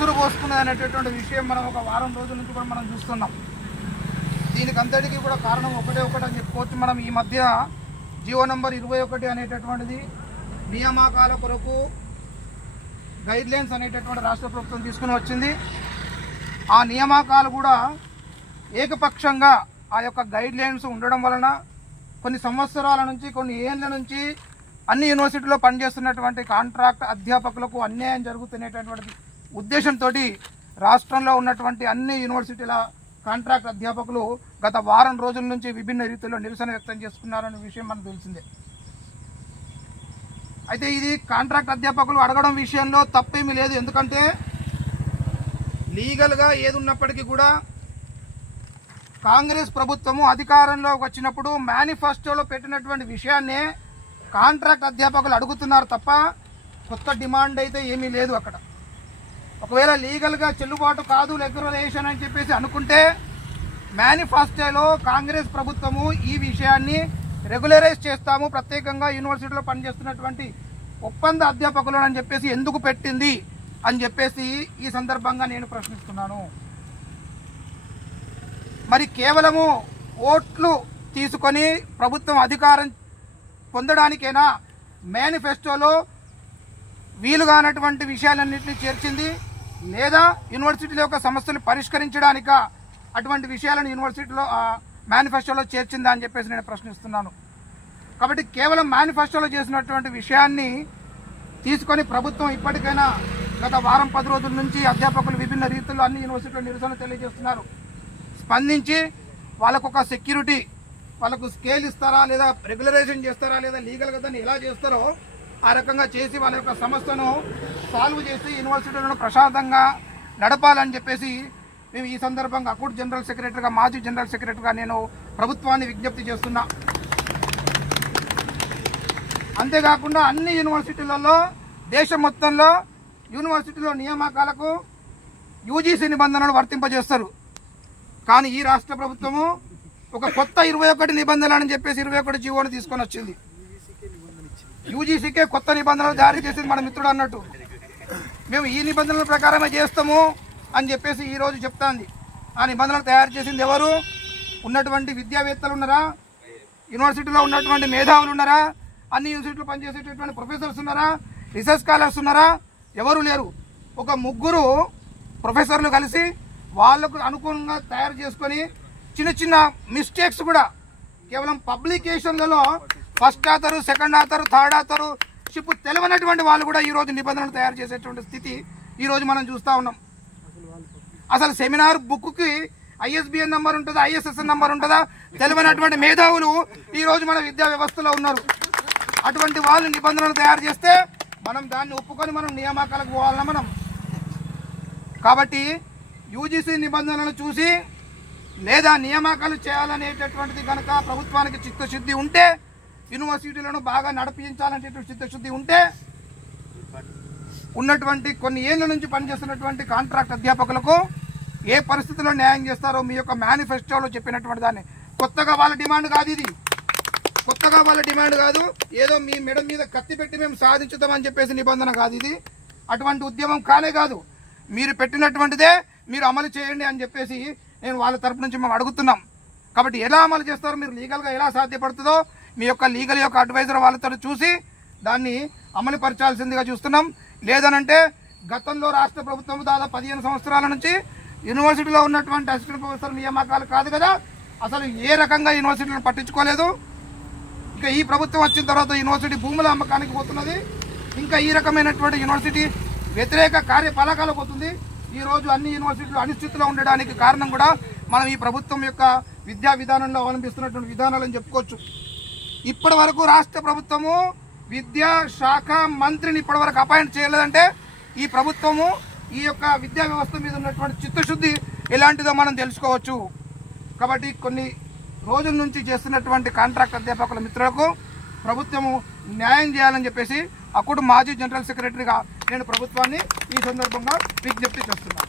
ఉసురు పోసుకున్నది అనేటటువంటి విషయం మనం ఒక వారం రోజుల నుంచి కూడా మనం చూస్తున్నాం. దీనికి అంతటికీ కూడా కారణం ఒకటే అని చెప్పుకోవచ్చు. మనం ఈ మధ్య జీవో నంబర్ 21 అనేటటువంటిది నియామకాల కొరకు గైడ్లైన్స్ అనేటటువంటి రాష్ట్ర ప్రభుత్వం తీసుకుని వచ్చింది. ఆ నియామకాలు కూడా ఏకపక్షంగా ఆ యొక్క గైడ్లైన్స్ ఉండడం వలన కొన్ని సంవత్సరాల నుంచి కొన్ని ఏళ్ళ నుంచి అన్ని యూనివర్సిటీలో పనిచేస్తున్నటువంటి కాంట్రాక్ట్ అధ్యాపకులకు అన్యాయం జరుగుతున్నటువంటి ఉద్దేశంతో రాష్ట్రంలో ఉన్నటువంటి అన్ని యూనివర్సిటీల కాంట్రాక్ట్ అధ్యాపకులు గత వారం రోజుల నుంచి విభిన్న రీతిలో నిరసన వ్యక్తం చేసుకున్నారనే విషయం మనకు తెలిసిందే. అయితే ఇది కాంట్రాక్ట్ అధ్యాపకులు అడగడం విషయంలో తప్పేమీ లేదు. ఎందుకంటే లీగల్గా ఏది ఉన్నప్పటికీ కూడా కాంగ్రెస్ ప్రభుత్వము అధికారంలోకి వచ్చినప్పుడు మేనిఫెస్టోలో పెట్టినటువంటి విషయాన్నే కాంట్రాక్ట్ అధ్యాపకులు అడుగుతున్నారు తప్ప కొత్త డిమాండ్ అయితే ఏమీ లేదు. అక్కడ ఒకవేళ లీగల్గా చెల్లుబాటు కాదు రెగ్యులరేషన్ అని చెప్పేసి అనుకుంటే మేనిఫెస్టోలో కాంగ్రెస్ ప్రభుత్వము ఈ విషయాన్ని రెగ్యులరైజ్ చేస్తాము, ప్రత్యేకంగా యూనివర్సిటీలో పనిచేస్తున్నటువంటి ఒప్పంద అధ్యాపకులు అని చెప్పేసి ఎందుకు పెట్టింది అని చెప్పేసి ఈ సందర్భంగా నేను ప్రశ్నిస్తున్నాను. మరి కేవలము ఓట్లు తీసుకొని ప్రభుత్వం అధికారం పొందడానికైనా మేనిఫెస్టోలో వీలుగానటువంటి విషయాలన్నింటినీ చేర్చింది, లేదా యూనివర్సిటీల యొక్క సమస్యలు పరిష్కరించడానిక అటువంటి విషయాలను యూనివర్సిటీలో మేనిఫెస్టోలో చేర్చిందా అని చెప్పేసి నేను ప్రశ్నిస్తున్నాను. కాబట్టి కేవలం మేనిఫెస్టోలో చేసినటువంటి విషయాన్ని తీసుకొని ప్రభుత్వం ఇప్పటికైనా గత వారం 10 రోజుల నుంచి అధ్యాపకులు విభిన్న రీతుల్లో అన్ని యూనివర్సిటీలో నిరసన తెలియజేస్తున్నారు. స్పందించి వాళ్ళకు ఒక సెక్యూరిటీ, వాళ్ళకు స్కేల్ ఇస్తారా, లేదా రెగ్యులరైజేషన్ చేస్తారా, లేదా లీగల్గా దాన్ని ఎలా చేస్తారో ఆ రకంగా చేసి వాళ్ళ యొక్క సమస్యను సాల్వ్ చేసి యూనివర్సిటీలను ప్రశాంతంగా నడపాలని చెప్పేసి మేము ఈ సందర్భంగా అకూట్ జనరల్ సెక్రటరీగా, మాజీ జనరల్ సెక్రటరీగా నేను ప్రభుత్వాన్ని విజ్ఞప్తి చేస్తున్నా. అంతేకాకుండా అన్ని యూనివర్సిటీలలో దేశం మొత్తంలో యూనివర్సిటీలో నియామకాలకు యూజీసీ నిబంధనలు వర్తింపజేస్తారు. కానీ ఈ రాష్ట్ర ప్రభుత్వము ఒక కొత్త 21 నిబంధనలు అని చెప్పేసి 21 జీవోను తీసుకొని వచ్చింది. యూజీసీకే కొత్త నిబంధనలు జారీ చేసింది మన మిత్రుడు అన్నట్టు. మేము ఈ నిబంధనల ప్రకారమే చేస్తాము అని చెప్పేసి ఈరోజు చెప్తాంది. ఆ నిబంధనలు తయారు చేసింది ఎవరు? ఉన్నటువంటి విద్యావేత్తలు ఉన్నారా? యూనివర్సిటీలో ఉన్నటువంటి మేధావులు ఉన్నారా? అన్ని యూనివర్సిటీలో పనిచేసేటటువంటి ప్రొఫెసర్స్ ఉన్నారా? రీసెర్చ్ స్కాలర్స్ ఉన్నారా? ఎవరు లేరు. ఒక 3 ప్రొఫెసర్లు కలిసి వాళ్లకు అనుగుణంగా తయారు చేసుకొని చిన్న చిన్న మిస్టేక్స్ కూడా కేవలం పబ్లికేషన్లలో first author, second author, third authorship తెలియనటువంటి వాళ్ళు కూడా ఈరోజు నిబంధనలు తయారు చేసేటువంటి స్థితి ఈరోజు మనం చూస్తూ ఉన్నాం. అసలు సెమినార్ బుక్కి ISBN నంబర్ ఉంటుందా, ISSN నంబర్ ఉంటుందా తెలియనటువంటి మేధావులు ఈరోజు మన విద్యా వ్యవస్థలో ఉన్నారు. అటువంటి వాళ్ళు నిబంధనలు తయారు చేస్తే మనం దాన్ని ఒప్పుకొని మనం నియామకాలకు పోవాలన్నా మనం. కాబట్టి యూజీసీ నిబంధనలను చూసి లేదా నియామకాలు చేయాలనేటటువంటిది కనుక ప్రభుత్వానికి చిత్తశుద్ధి ఉంటే, యూనివర్సిటీలను బాగా నడిపించాలనేటువంటి చిత్తశుద్ధి ఉంటే, ఉన్నటువంటి కొన్ని ఏళ్ల నుంచి పనిచేస్తున్నటువంటి కాంట్రాక్ట్ అధ్యాపకులకు ఏ పరిస్థితుల్లో న్యాయం చేస్తారో మీ యొక్క మేనిఫెస్టోలో చెప్పినటువంటి దాన్ని. కొత్తగా వాళ్ళ డిమాండ్ కాదు ఇది, కొత్తగా వాళ్ళ డిమాండ్ కాదు, ఏదో మీ మెడ మీద కత్తి పెట్టి మేము సాధించుతామని చెప్పేసి నిబంధన కాదు ఇది. అటువంటి ఉద్యమం కానే కాదు. మీరు పెట్టినటువంటిదే మీరు అమలు చేయండి అని చెప్పేసి నేను వాళ్ళ తరపు నుంచి మేము అడుగుతున్నాం. కాబట్టి ఎలా అమలు చేస్తారో, మీరు లీగల్గా ఎలా సాధ్యపడుతుందో మీ యొక్క లీగల్ యొక్క అడ్వైజర్ వాళ్ళతో చూసి దాన్ని అమలు పరచాల్సిందిగా చూస్తున్నాం. లేదనంటే గతంలో రాష్ట్ర ప్రభుత్వం దాదాపు 15 సంవత్సరాల నుంచి యూనివర్సిటీలో ఉన్నటువంటి అసిస్టెంట్ ప్రొఫెసర్ నియామకాలు కాదు కదా, అసలు ఏ రకంగా యూనివర్సిటీలను పట్టించుకోలేదు. ఇక ఈ ప్రభుత్వం వచ్చిన తర్వాత యూనివర్సిటీ భూముల అమ్మకానికి పోతున్నది, ఇంకా ఈ రకమైనటువంటి యూనివర్సిటీ వ్యతిరేక కార్యకలాపాలకు పోతుంది. ఈరోజు అన్ని యూనివర్సిటీలు అనిశ్చితిలో ఉండడానికి కారణం కూడా మనం ఈ ప్రభుత్వం యొక్క విద్యా విధానంలో అవలంబిస్తున్నటువంటి విధానాలని చెప్పుకోవచ్చు. ఇప్పటి వరకు రాష్ట్ర ప్రభుత్వము విద్యా శాఖ మంత్రిని ఇప్పటి వరకు అపాయింట్ చేయలేదంటే ఈ ప్రభుత్వము ఈ యొక్క విద్యా వ్యవస్థ మీద ఉన్నటువంటి చిత్తశుద్ధి ఎలాంటిదో మనం తెలుసుకోవచ్చు. కాబట్టి కొన్ని రోజుల నుంచి చేస్తున్నటువంటి కాంట్రాక్ట్ అధ్యాపకుల మిత్రులకు ప్రభుత్వము న్యాయం చేయాలని చెప్పేసి అప్పుడు మాజీ జనరల్ సెక్రటరీగా నేను ప్రభుత్వాన్ని ఈ సందర్భంగా విజ్ఞప్తి చేస్తున్నాను.